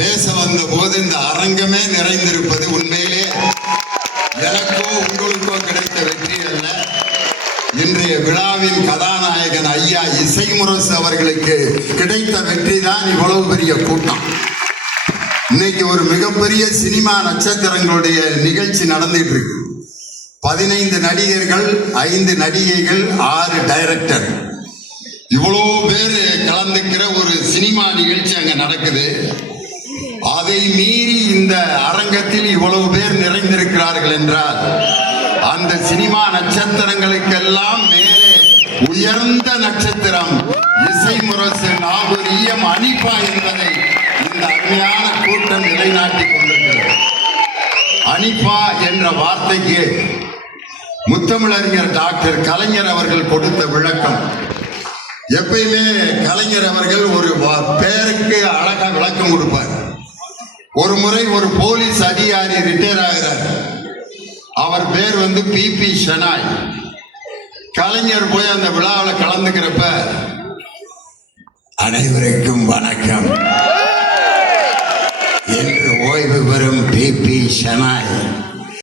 பேச வந்த போது இந்த அரங்கமே நிறைந்திருப்பது உண்மையிலே எனக்கோ உங்களுக்கோ கிடைத்த வெற்றி அல்ல. இன்றைய விழாவின் கதாநாயகன் ஐயா இசைமுரசு அவர்களுக்கு கிடைத்த வெற்றி தான் இவ்வளவு பெரிய கூட்டம். இன்னைக்கு ஒரு மிகப்பெரிய சினிமா நட்சத்திரங்களுடைய நிகழ்ச்சி நடந்துட்டு இருக்கு. 15 நடிகர்கள், 5 நடிகைகள், 6 டைரக்டர், இவ்வளோ பேர் கலந்துக்கிற ஒரு சினிமா நிகழ்ச்சி அங்க நடக்குது. அதை மீறி இந்த அரங்கத்தில் இவ்வளவு பேர் நிறைந்திருக்கிறார்கள் என்றால் அந்த சினிமா நட்சத்திரங்களுக்கெல்லாம் மேலே உயர்ந்த நட்சத்திரம் இசைமுரசு நாகரீகம் அனிபா என்பதை இந்த அருமையான கூட்டம் நிலைநாட்டிக் கொண்டிருக்கிறது. அனிபா என்ற வார்த்தைக்கு முத்தமிழறிஞர் டாக்டர் கலைஞர் அவர்கள் கொடுத்த விளக்கம். எப்பயுமே கலைஞர் அவர்கள் ஒரு பேருக்கு அழகா விளக்கம் கொடுப்பார். ஒரு முறை ஒரு போலீஸ் அதிகாரி ரிட்டையர் ஆகிறார். அவர் பேர் பிபி ஷனாய். கலைஞர் போய் அந்த விழாவில் கலந்துக்கிறப்ப அனைவருக்கும் வணக்கம் என்று ஓய்வு பெறும் பிபி ஷனாய்